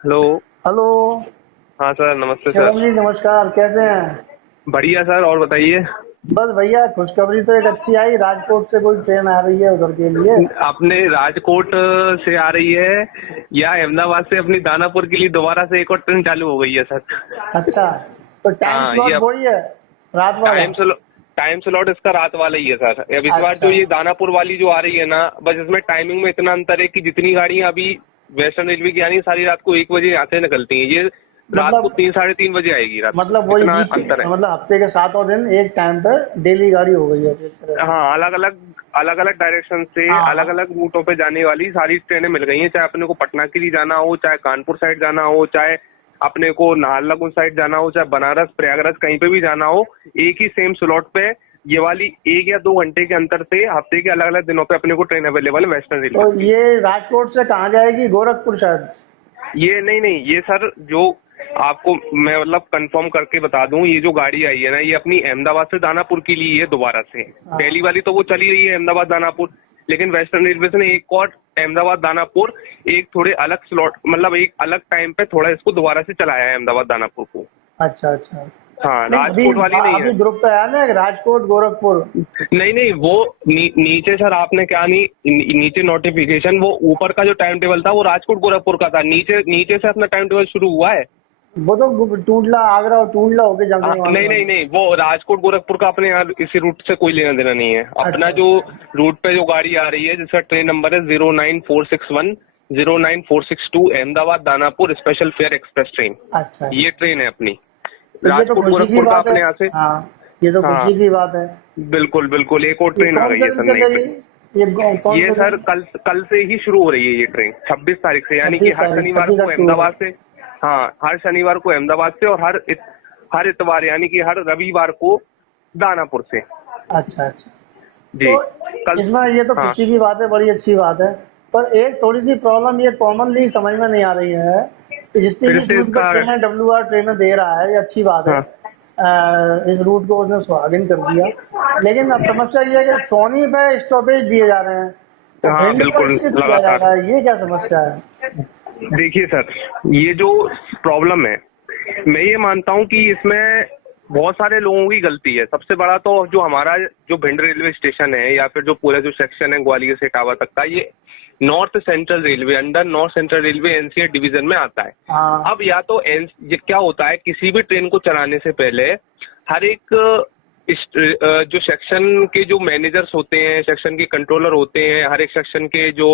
Hello. Hello. हाँ sir, नमस्ते sir. Shivam जी नमस्कार, कैसे हैं? बढ़िया सर, और बताइए। बस भैया, खुशखबरी तो एक अच्छी आई, राजकोट से कोई ट्रेन आ रही है उधर के लिए। अपने राजकोट से आ रही है या अहमदाबाद से अपनी दानापुर के लिए दोबारा से एक और ट्रेन चालू हो गई है सर। अच्छा, तो टाइम हाँ, ये स्लॉट अब वही है, रात वाला? टाइम स्लॉट इसका रात वाला ही है सर। अब इस बार जो अच्छा। ये दानापुर वाली जो आ रही है ना, बस इसमें टाइमिंग में इतना अंतर है कि जितनी गाड़ियां अभी वेस्टर्न रेलवे की आनी सारी रात को 1 बजे यहाँ से निकलती हैं, ये रात को मतलब 3 साढ़े 3 बजे आएगी रात को। मतलब वही इतना वीक, अंतर है। मतलब हफ्ते के सातों दिन एक टाइम पे डेली गाड़ी हो गई है एक तरह से। हाँ, अलग अलग डायरेक्शन से अलग हाँ। अलग रूटों पे जाने वाली सारी ट्रेनें मिल गई हैं। चाहे अपने को पटना के लिए जाना हो, चाहे कानपुर साइड जाना हो, चाहे अपने को नाहरलगुन साइड जाना हो, चाहे बनारस प्रयागराज कहीं पे भी जाना हो, एक ही सेम स्लॉट पे ये वाली 1 या 2 घंटे के अंतर से हफ्ते के अलग अलग दिनों पे अपने को ट्रेन अवेलेबल है वेस्टर्न रेलवे तो की। ये राजकोट से कहाँ जाएगी? गोरखपुर शायद। ये नहीं नहीं, ये सर जो आपको मैं मतलब कंफर्म करके बता दूं, ये जो गाड़ी आई है ना, ये अपनी अहमदाबाद से दानापुर के लिए है दोबारा से। हाँ। दिल्ली वाली तो वो चली रही है अहमदाबाद दानापुर, लेकिन वेस्टर्न रेलवे ने एक और अहमदाबाद दानापुर एक थोड़े अलग स्लॉट मतलब एक अलग टाइम पे थोड़ा इसको दोबारा से चलाया है अहमदाबाद दानापुर को। अच्छा अच्छा। हाँ, नहीं, अभी राजकोट वाली नहीं है। अभी ग्रुप पे आया ना राजकोट गोरखपुर। नहीं नहीं, वो नीचे सर आपने क्या नहीं, नीचे नोटिफिकेशन वो ऊपर का जो टाइम टेबल था वो राजकोट गोरखपुर का था, नीचे नीचे से अपना टाइम टेबल शुरू हुआ है। वो तो टूंडला, आगरा और टूंडला होके जाने वाले नहीं नहीं वाले। नहीं, वो राजकोट गोरखपुर का अपने यहाँ इसी रूट से कोई लेना देना नहीं है। अपना अच्छा जो रूट पे जो गाड़ी आ रही है जिसका ट्रेन नंबर है 09461 09462 Ahmedabad Danapur special fair express train, अच्छा। ये ट्रेन है अपनी तो ये तो राजकोट खुशी की गोरखपुर का बात है। अपने यहाँ से। हाँ, ये तो हाँ, खुशी की बात है। बिल्कुल बिल्कुल, एक और ये ट्रेन आ कौन गई से है दिन सर नई चलेगी? ट्रेन। ये कौन ये से सर दिन? कल कल से ही शुरू हो रही है ये ट्रेन 26 तारीख से, यानी कि 26 हर तारीख, शनिवार 26 को अक्टूबर। अहमदाबाद से। हाँ, हर शनिवार को अहमदाबाद से और हर इतवार यानी कि हर रविवार को दानापुर से। अच्छा अच्छा। जी। तो कल। इसमें ये तो हाँ, खुशी की बात है, बड़ी अच्छी बात है। पर एक थोड़ी सी प्रॉब्लम ये कॉमनली समझ में नहीं आ रही है कि जितनी फिर भी से रूट पे इसका। ट्रेनें WR ट्रेनें दे रहा है, ये अच्छी बात है। हाँ इस रूट को उसने सुहागिन कर दिया। लेकिन अब समस्या ये है कि सोनी पे स्टॉपेज दिए जा रहे हैं और हाँ, भिंड पर बिल्कुल स्किप किया जा लगातार। रहा है, ये क्या समस्या है? देखिए सर, ये जो प्रॉब्लम है, मैं ये मानता हूँ कि इसमें बहुत सारे लोगों की गलती है। सबसे बड़ा तो जो हमारा जो भिंड रेलवे स्टेशन है या फिर जो पूरा जो सेक्शन है ग्वालियर से इटावा तक का, ये north central railway under north central railway NCR division में आता है। हाँ। अब या तो ये क्या होता है, किसी भी ट्रेन को चलाने से पहले हर एक जो सेक्शन के जो मैनेजर्स होते हैं, सेक्शन के कंट्रोलर होते हैं, हर एक सेक्शन के जो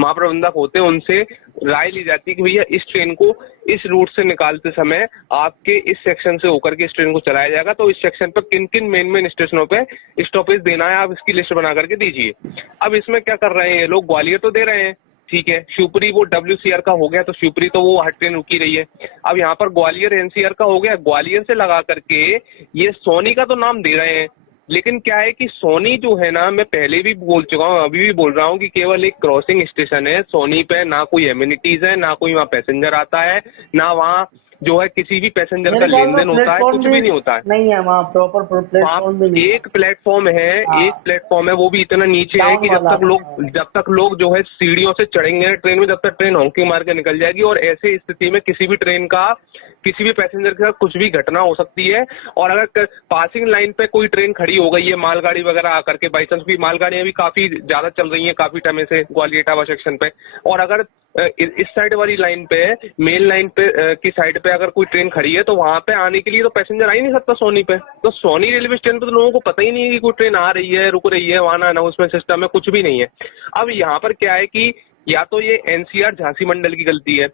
महाप्रबंधक होते हैं, उनसे राय ली जाती है कि भैया इस ट्रेन को इस रूट से निकालते समय आपके इस सेक्शन से होकर के इस ट्रेन को चलाया जाएगा, तो इस सेक्शन पर किन किन मेन स्टेशनों पे स्टॉपेज देना है, आप इसकी लिस्ट बना करके दीजिए। अब इसमें क्या कर रहे हैं ये लोग, ग्वालियर तो दे रहे हैं, ठीक है, शिवपुरी वो WCR का हो गया तो शिवपुरी तो वो हर ट्रेन रुकी रही है। अब यहाँ पर ग्वालियर NCR का हो गया, ग्वालियर से लगा करके ये सोनी का तो नाम दे रहे हैं। लेकिन क्या है कि सोनी जो है ना, मैं पहले भी बोल चुका हूँ, अभी भी बोल रहा हूँ कि केवल एक क्रॉसिंग स्टेशन है। सोनी पे ना कोई एमिनिटीज है, ना कोई वहाँ पैसेंजर आता है, ना वहाँ जो है किसी भी पैसेंजर का मेरे ख्याल लेन में देन होता है, प्लेटफॉर्म कुछ भी भी नहीं होता है। नहीं है वहाँ, प्रॉपर वहाँ प्लेटफॉर्म भी नहीं है। एक प्लेटफॉर्म है, एक हाँ, प्लेटफॉर्म है, वो भी इतना नीचे है डाउन कि वाला। जब तक लोग जो है सीढ़ियों से चढ़ेंगे ट्रेन में, जब तक ट्रेन हॉकिंग मार के निकल जाएगी। और ऐसी स्थिति में किसी भी ट्रेन का किसी भी पैसेंजर के साथ कुछ भी घटना हो सकती है। और अगर पासिंग लाइन पे कोई ट्रेन खड़ी हो गई है मालगाड़ी वगैरह आकर के, बाई चांस भी मालगाड़ियां भी काफी ज्यादा चल रही हैं काफी टाइम से ग्वालियर इटावा सेक्शन पे, और अगर इस साइड वाली लाइन पे मेन लाइन पे की साइड पे अगर कोई ट्रेन खड़ी है, तो वहां पे आने के लिए तो पैसेंजर आ ही नहीं सकता सोनी पे। तो सोनी रेलवे स्टेशन पे तो लोगों को पता ही नहीं है कि कोई ट्रेन आ रही है, रुक रही है, वहां ना अनाउंसमेंट सिस्टम है, कुछ भी नहीं है। अब यहाँ पर क्या है कि या तो ये NCR झांसी मंडल की गलती है,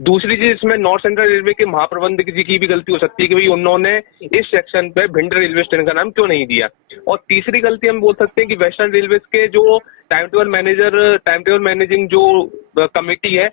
दूसरी चीज इसमें नॉर्थ सेंट्रल रेलवे के महाप्रबंधक जी की भी गलती हो सकती है कि भाई उन्होंने इस सेक्शन पे भिंड रेलवे स्टेशन का नाम क्यों नहीं दिया। और तीसरी गलती हम बोल सकते हैं कि वेस्टर्न रेलवे के जो टाइम टेबल मैनेजिंग जो कमेटी है,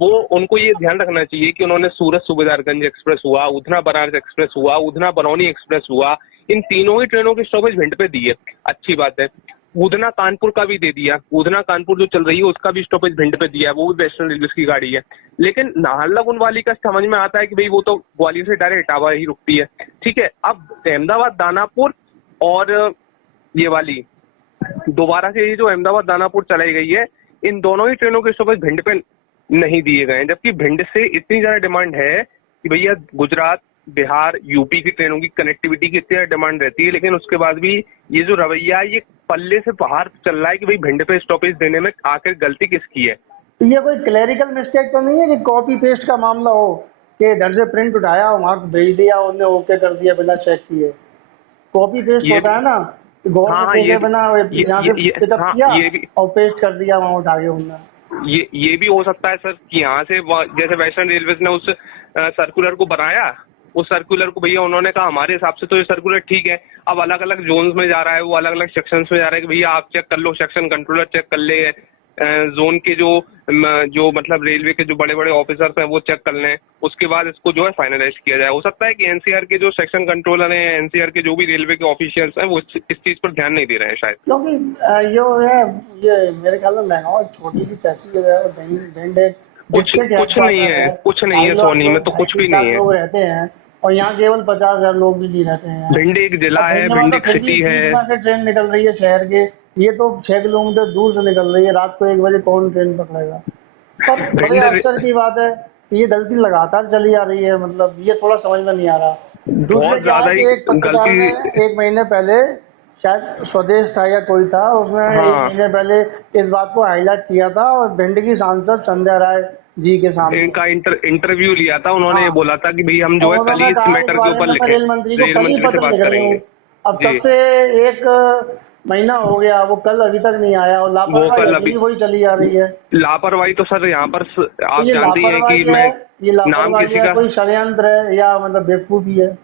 वो उनको ये ध्यान रखना चाहिए कि उन्होंने सूरत सूबेदारगंज एक्सप्रेस हुआ, उधना बनारस एक्सप्रेस हुआ, उधना बरौनी एक्सप्रेस हुआ, इन तीनों ही ट्रेनों की स्टॉपेज भिंड पे दी है, अच्छी बात है। उधना कानपुर का भी दे दिया, उधना कानपुर जो चल रही है उसका भी स्टॉपेज भिंड पे दिया है, वो भी वेस्टर्न रेलवे की गाड़ी है। लेकिन नाहरलगुन वाली का समझ में आता है कि भाई वो तो ग्वालियर से डायरेक्ट इटावा ही रुकती है, ठीक है। अब अहमदाबाद दानापुर और ये वाली दोबारा से ये जो अहमदाबाद दानापुर चलाई गई है, इन दोनों ही ट्रेनों के स्टॉपेज भिंड पे नहीं दिए गए हैं, जबकि भिंड से इतनी ज्यादा डिमांड है कि भैया गुजरात, बिहार, यूपी की ट्रेनों की कनेक्टिविटी की इतनी ज्यादा डिमांड रहती है, लेकिन उसके बाद भी ये जो रवैया है ये पल्ले से बाहर चल रहा है कि भाई भिंड पे स्टॉपेज देने में आखिर गलती किसकी है। तो ये कोई क्लैरिकल मिस्टेक तो नहीं है कि कॉपी पेस्ट का मामला हो कि इधर से प्रिंट उठाया वहां भेज दिया, उन्होंने ओके कर दिया बिना चेक किए? कॉपी पेस्ट होता है ना, गौर हाँ, से देखे बिना यहाँ से पिकअप हाँ, किया ये भी और पेस्ट कर दिया वहां उठा के उन्होंने। ये भी हो सकता है सर कि यहाँ से जैसे वेस्टर्न रेलवेज ने उस सर्कुलर को बनाया, उस सर्कुलर को भैया उन्होंने कहा हमारे हिसाब से तो ये सर्कुलर ठीक है, अब अलग अलग जोन्स में जा रहा है, वो अलग अलग सेक्शंस में जा रहा है कि भैया आप चेक कर लो, सेक्शन कंट्रोलर चेक कर ले, जोन के जो मतलब रेलवे के जो बड़े बड़े ऑफिसर्स हैं वो चेक कर लें, उसके बाद इसको जो है फाइनलाइज किया जाए। हो सकता है कि एनसीआर के जो सेक्शन कंट्रोलर हैं, एनसीआर के जो भी रेलवे के ऑफिशियल्स हैं वो इस चीज पर ध्यान नहीं दे रहे हैं शायद, क्योंकि जो है ये मेरे ख्याल में महंगा छोटी सी तहसील है, भिंड है, कुछ नहीं है सोनी में तो कुछ भी नहीं है। लोग रहते हैं और यहाँ केवल 50,000 लोग भी नहीं रहते हैं। भिंड एक जिला है, भिंड एक सिटी है। ट्रेन निकल रही है शहर के, ये तो 6 किलोमीटर दूर से निकल रही है, रात को 1 बजे कौन ट्रेन पकड़ेगा? पर बड़े अफसर की बात है, ये गलती लगातार चली आ रही है, मतलब ये थोड़ा समझ में नहीं आ रहा। बहुत ज्यादा ही गलती। 1 महीने पहले शायद स्वदेश था या कोई था, उसमें 1 महीने पहले इस बात को हाईलाइट किया था और भिंड की सांसद संध्या राय जी के सामने इनका इंटरव्यू लिया था, उन्होंने ये बोला था कि भाई हम जो है कल ही इस मैटर के ऊपर लिखे, रेल मंत्री से बात करेंगे। अब तब से 1 महीना हो गया, वो कल अभी तक नहीं आया और लापरवाही वही चली आ रही है। लापरवाही तो सर यहाँ पर आप जानती हैं कि मैं नाम किसी का कोई षड्यंत्र है या मतलब बेवकूफी है?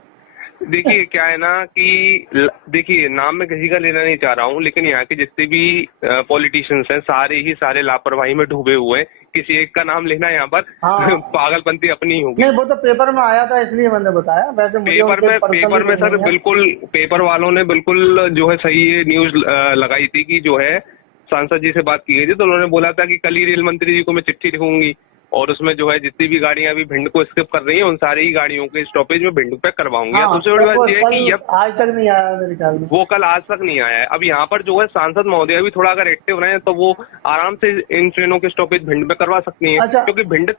देखिए क्या है ना कि देखिए नाम मैं किसी का लेना नहीं चाह रहा हूँ, लेकिन यहाँ के जितने भी पॉलिटिशियंस हैं सारे लापरवाही में डूबे हुए हैं। किसी एक का नाम लेना यहाँ पर पागलपंती अपनी होगी। नहीं, वो तो पेपर में आया था इसलिए मैंने बताया, वैसे पेपर में सर बिल्कुल पेपर वालों ने बिल्कुल जो है सही ये न्यूज लगाई थी कि जो है सांसद जी से बात की गई थी, तो उन्होंने बोला था कि कल ही रेल मंत्री जी को मैं चिट्ठी लिखूंगी और उसमें जो है जितनी भी गाड़ियां अभी भिंड को स्किप कर रही हैं उन सारी ही गाड़ियों के स्टॉपेज में भिंड पे करवाऊंगी। सबसे बड़ी बात यह है कि आज तक नहीं आया मेरे ख्याल में, वो कल आज तक नहीं आया है। अब यहाँ पर जो है सांसद महोदय भी थोड़ा अगर एक्टिव रहे तो वो आराम से इन ट्रेनों के स्टॉपेज भिंड पे करवा सकती है। अच्छा, क्योंकि भिंड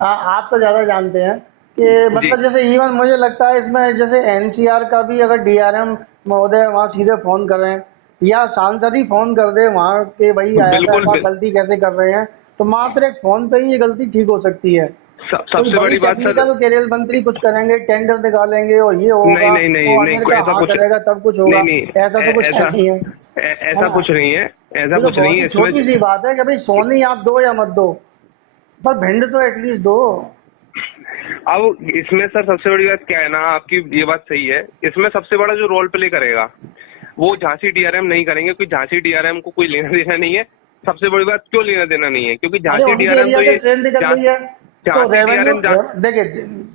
आप तो ज्यादा जानते हैं कि मतलब जैसे इवन मुझे लगता है इसमें जैसे एनसीआर का भी अगर डीआरएम महोदय वहाँ सीधे फोन करें या सांसद ही फोन कर दे वहाँ के भाई गलती कैसे कर रहे हैं, तो मात्र एक फोन पे ही ये गलती ठीक हो सकती है। सबसे बड़ी बात सर, रेल मंत्री कुछ करेंगे, टेंडर निकालेंगे और ये होगा, नहीं ऐसा कुछ करेगा तब कुछ होगा, ऐसा तो कुछ नहीं है, ऐसा कुछ नहीं है, ऐसा कुछ नहीं है। छोटी सी बात है कि भाई सोनी आप दो या मत दो, पर भिंड तो एटलीस्ट दो। अब इसमें सर सबसे बड़ी बात क्या है ना, आपकी ये बात सही है, इसमें सबसे बड़ा जो रोल प्ले करेगा वो झांसी डीआरएम नहीं करेंगे, क्योंकि झांसी डीआरएम को कोई लेना देना नहीं है। सबसे बड़ी बात क्यों लेना देना नहीं है, क्योंकि झांसी डीआरएम तो ये देखिए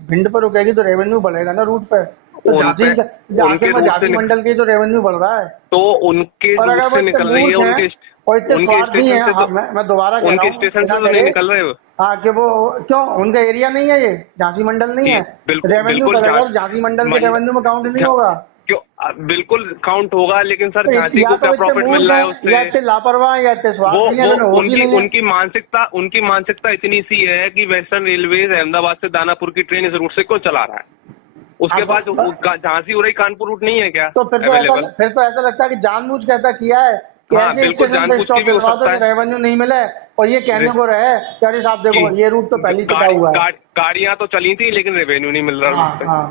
भिंड पर रुकेगी तो रेवेन्यू बढ़ेगा ना रूट पे, तो झांसी मंडल की तो रेवेन्यू बढ़ रहा है, तो उनके रूट से निकल रही है, उनके मैं दोबारा उनके स्टेशन से तो नहीं निकल रहे हो। हाँ, कि वो क्यों उनका एरिया नहीं है, ये झांसी मंडल नहीं है, रेवेन्यू झांसी मंडल के रेवेन्यू में काउंट नहीं होगा। क्यों? बिल्कुल काउंट होगा, लेकिन सर झांसी को क्या प्रॉफिट मिल रहा है उससे? लापरवाह या उनकी मानसिकता इतनी सी है कि वेस्टर्न रेलवेज अहमदाबाद से दानापुर की ट्रेन इस रूट से क्यों चला रहा है, उसके बाद झांसी हो रही कानपुर रूट नहीं है क्या? तो फिर तो ऐसा लगता है कि जानबूझ के ऐसा किया है। बिल्कुल जानबूझ के भी हो सकता है, रेवेन्यू नहीं मिले और ये कहने को रहे अरे साहब देखो ये रूट तो पहले कटा हुआ है, गाड़ियां तो चली थी लेकिन रेवेन्यू नहीं मिल रहा।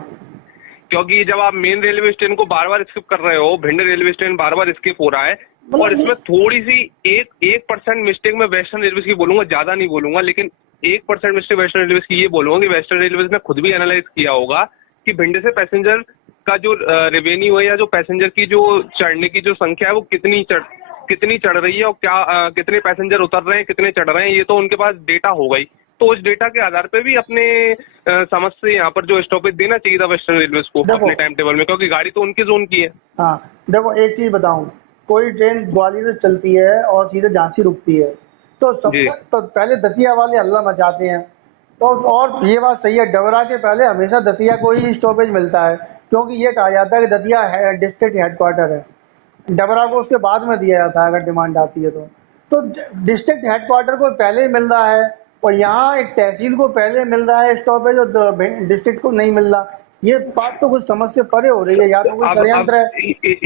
क्योंकि जब आप मेन रेलवे स्टेशन को बार बार स्किप कर रहे हो, भिंड रेलवे स्टेशन बार बार स्किप हो रहा है, और इसमें थोड़ी सी 1% मिस्टेक में वेस्टर्न रेलवे की बोलूंगा, ज्यादा नहीं बोलूंगा, लेकिन 1% मिस्टेक वेस्टर्न रेलवे की ये बोलूंगा कि वेस्टर्न रेलवे ने खुद भी एनालाइज किया होगा कि भिंड से पैसेंजर का जो रेवेन्यू है या जो पैसेंजर की जो चढ़ने की जो संख्या है वो कितनी चढ़ रही है और क्या कितने पैसेंजर उतर रहे हैं, कितने चढ़ रहे हैं, ये तो उनके पास डेटा होगा ही। तो उस डेटा के आधार पे भी अपने समझ से यहाँ पर जो स्टॉपेज देना चाहिए था वेस्टर्न रेलवे को अपने टाइम टेबल में, क्योंकि गाड़ी तो उनकी जोन की है। हाँ देखो एक चीज बताऊं, कोई ट्रेन ग्वालियर से चलती है और सीधे झांसी रुकती है तो तो पहले दतिया वाले हल्ला मचाते हैं, तो और ये बात सही है, डबरा के पहले हमेशा दतिया को ही स्टॉपेज मिलता है, क्योंकि ये कहा जाता है कि दतिया डिस्ट्रिक्ट हेडक्वार्टर है, डबरा को उसके बाद में दिया जाता है अगर डिमांड आती है तो। तो डिस्ट्रिक्ट हेडक्वार्टर को पहले मिल रहा है और यहाँ एक तहसील को पहले मिल रहा है स्टॉपेज और डिस्ट्रिक्ट को नहीं मिल रहा। ये बात तो कुछ समझ से परे हो रही है, या तो कोई षड्यंत्र है,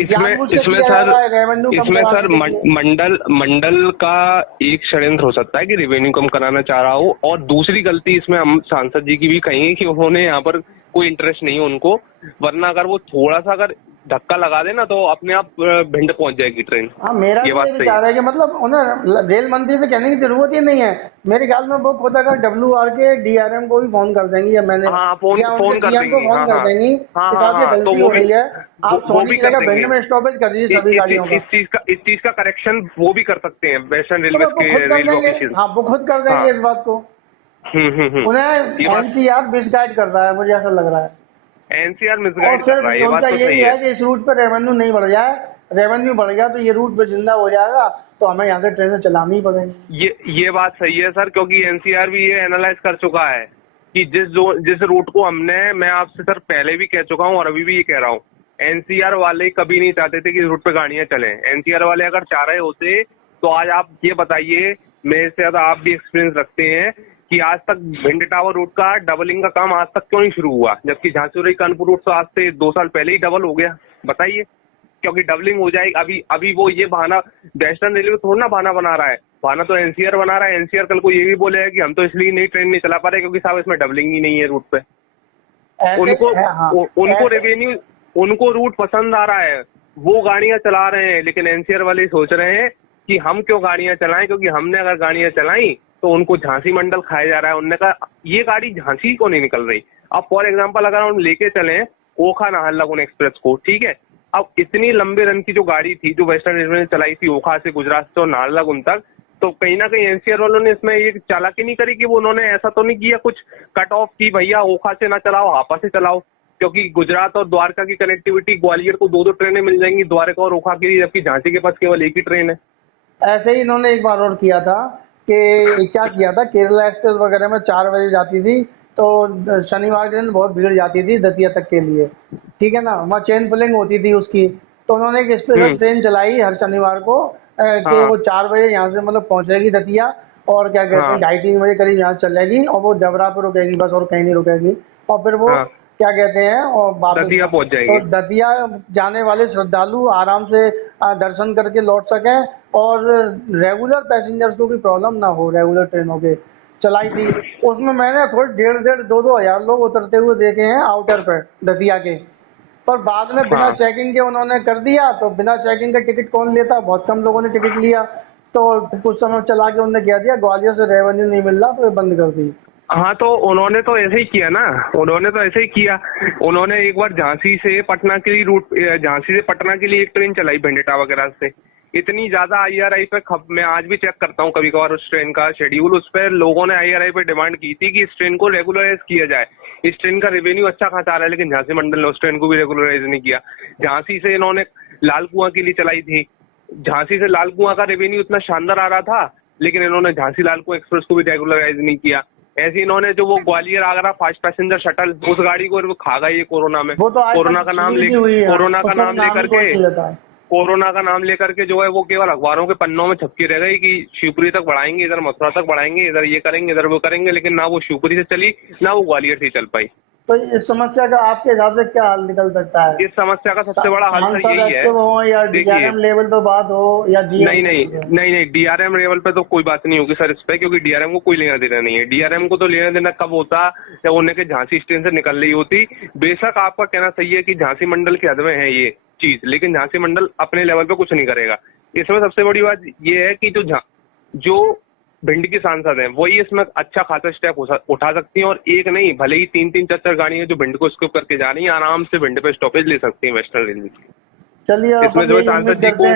जानबूझ के किया जा रहा है रेवेन्यू कम इसमें सर कराने के लिए। मंडल का एक षड्यंत्र हो सकता है कि रेवेन्यू कम कराना चाह रहा हो, और दूसरी गलती इसमें हम सांसद जी की भी कहेंगे कि उन्होंने यहाँ पर कोई इंटरेस्ट नहीं है उनको, वरना अगर वो थोड़ा सा अगर धक्का लगा देना तो अपने आप भिंड पहुंच जाएगी ट्रेन। हाँ, मेरा ये भी बात ये सही विचार है कि मतलब उन्हें रेल मंत्री से कहने की जरूरत ही नहीं है। मेरे ख्याल में वो खुद अगर WR के DRM को भी फोन कर देंगी, या मैंने हाँ फोन कर को देंगी, फोन हाँ कर हाँ देंगी हाँ कि हाँ साहब ये हाँ, तो गलती वो हो भी रही है, आप वो सोनी भी की कर जगह देंगे। भिंड में स्टॉपेज कर दीजिए सभी गाड़ियों का। इस चीज का करेक्शन वो भी कर सकते हैं वेस्टर्न तो रेलवे वो के खुद कर रेलवे देंगे, ऑफिशियल। हाँ वो खुद कर देंगे हाँ। इस बात को। उन्हें ये बात NCR मिसगाइड कर रहा है, मुझे ऐसा लग रहा है। NCR और मिसगाइड कर रहा है, ये सिर्फ बात उनका तो यही सही है है। कि इस रूट पर रेवेन्यू नहीं बढ़ जाए, रेवेन्यू बढ़ गया तो ये रूट पे जिंदा हो जाएगा, तो हमें यहाँ से ट्रेनें चलानी ही पड़ेंगी। ये बात सही है सर, क्योंकि NCR भी ये एनालाइज कर चुका है कि जिस रूट को मैं आपसे सर पहले भी कह चुका हूँ और अभी भी ये कह रहा हूँ, NCR वाले कभी नहीं चाहते थे कि इस रूट पे गाड़ियां चलें। NCR वाले अगर चाह रहे होते तो आज आप ये बताइए, मेरे से ज्यादा आप भी एक्सपीरियंस रखते हैं कि आज तक भिंड टावर रूट का डबलिंग का काम आज तक क्यों नहीं शुरू हुआ, जबकि झांसी कानपुर रूट तो आज से 2 साल पहले ही डबल हो गया। बताइए, क्योंकि डबलिंग हो जाएगी। अभी वो ये बहाना वेस्टर्न रेलवे थोड़ा ना बहाना बना रहा है, बहाना तो NCR बना रहा है। NCR कल को ये भी बोलेगा कि हम तो इसलिए नई ट्रेन नहीं चला पा रहे क्योंकि साहब इसमें डबलिंग ही नहीं है रूट पे। उनको रूट पसंद आ रहा है, वो गाड़ियां चला रहे हैं, लेकिन NCR वाले सोच रहे हैं कि हम क्यों गाड़ियां चलाएं, क्योंकि हमने अगर गाड़ियां चलाई तो उनको झांसी मंडल खाया जा रहा है। उन्होंने कहा ये गाड़ी झांसी को नहीं निकल रही। अब फॉर एग्जाम्पल अगर हम लेके चले ओखा नाहरलगुन एक्सप्रेस को, ठीक है, अब इतनी लंबे रन की जो गाड़ी थी जो वेस्टर्न रेलवे ने चलाई थी ओखा से गुजरात से और नाहरलगुन तक, तो कहीं ना कहीं NCR वालों ने इसमें ये चालाकी नहीं करी कि वो उन्होंने ऐसा तो नहीं किया कुछ कट ऑफ की भैया ओखा से ना चलाओ हापा से चलाओ, क्योंकि गुजरात और द्वारका की कनेक्टिविटी ग्वालियर को 2-2 ट्रेनें मिल जाएंगी द्वारका और ओखा की, जबकि झांसी के पास केवल एक ही ट्रेन है। ऐसे ही इन्होंने एक बार और किया था कि क्या किया था, केरला एक्सप्रेस वगैरह में 4 बजे जाती थी, तो शनिवार के दिन बहुत भीड़ जाती थी दतिया तक के लिए, ठीक है ना, वहाँ चेन पुलिंग होती थी उसकी, तो उन्होंने एक स्पेशल ट्रेन चलाई हर शनिवार को कि वो 4 बजे यहाँ से मतलब पहुँचेगी दतिया, और क्या कहते हैं 2:30-3 बजे करीब यहाँ चलेगी और वो डबरा पे रुकेगी बस, और कहीं नहीं रुकेगी, और फिर वो क्या कहते हैं और वापस दतिया पहुंच जाएगी। तो दतिया जाने वाले श्रद्धालु आराम से दर्शन करके लौट सकें, और रेगुलर पैसेंजर्स को भी प्रॉब्लम ना हो। रेगुलर ट्रेनों के चलाई थी, उसमें मैंने खुद 1,500-2,2 हज़ार लोग उतरते हुए देखे हैं आउटर पे दतिया के, पर बाद में बिना चेकिंग के उन्होंने कर दिया। तो बिना चेकिंग का टिकट कौन लेता, बहुत कम लोगों ने टिकट लिया, तो कुछ समय चला के उन्होंने कह दिया ग्वालियर से रेवेन्यू नहीं मिल रहा, तो ये बंद कर दी। हाँ, तो उन्होंने तो ऐसे ही किया ना, उन्होंने एक बार झांसी से पटना के लिए झांसी से पटना के लिए एक ट्रेन चलाई भिंडटा वगैरह से, इतनी ज्यादा IRI पे मैं आज भी चेक करता हूँ कभी कभार उस ट्रेन का शेड्यूल, उस पर लोगों ने IRI पे डिमांड की थी कि इस ट्रेन को रेगुलराइज किया जाए, इस ट्रेन का रेवेन्यू अच्छा खासा आ रहा है, लेकिन झांसी मंडल ने उस ट्रेन को भी रेगुलराइज नहीं किया। झांसी से इन्होंने लाल कुआं के लिए चलाई थी, झांसी से लाल कुआं का रेवेन्यू इतना शानदार आ रहा था, लेकिन इन्होंने झांसी लाल कुआं एक्सप्रेस को भी रेगुलराइज नहीं किया। ऐसे इन्होंने जो वो Gwalior Agra fast passenger shuttle उस गाड़ी को खा गई कोरोना में, कोरोना का नाम लेकर के जो है वो केवल अखबारों के पन्नों में छपकी रह गई कि शिवपुरी तक बढ़ाएंगे, इधर मथुरा तक बढ़ाएंगे, इधर ये करेंगे, इधर वो करेंगे, लेकिन ना वो शिवपुरी से चली ना वो ग्वालियर से चल पाई। तो इस समस्या का आपके हिसाब से क्या हल निकल सकता है? इस समस्या का सबसे बड़ा हल सर यही है, या DRM लेवल पे बात हो या नहीं DRM लेवल पे तो कोई बात नहीं होगी सर इस पे, क्योंकि DRM को कोई लेना देना नहीं है। DRM को तो लेना देना कब होता जब उन्हें के झांसी स्टेशन से निकल रही होती। बेशक आपका कहना सही है कि झांसी मंडल के हद में है ये चीज, लेकिन झांसी मंडल अपने लेवल पे कुछ नहीं करेगा। इसमें सबसे बड़ी बात ये है कि जो भिंड की सांसद हैं वही इसमें अच्छा खासा स्टेप उठा सकती हैं, और एक नहीं भले ही 3-3 4-4 गाड़ियां जो भिंड को स्किप करके जा रही हैं आराम से भिंड पे स्टॉपेज ले सकती हैं वेस्टर्न रेलवे की। चलिए इसमें जो सांसद जी को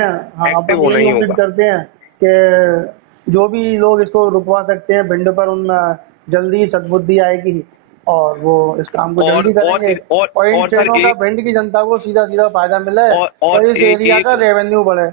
एक्टिव होना ही होगा। करते हैं कि जो भी लोग इसको रुकवा सकते हैं भिंड पर, उनमें जल्दी सद्बुद्धि आएगी और वो इस काम को जल्दी करेंगे, और इन ट्रेनों का भिंड की जनता को सीधा फायदा मिले और इस एरिया का रेवेन्यू बढ़े।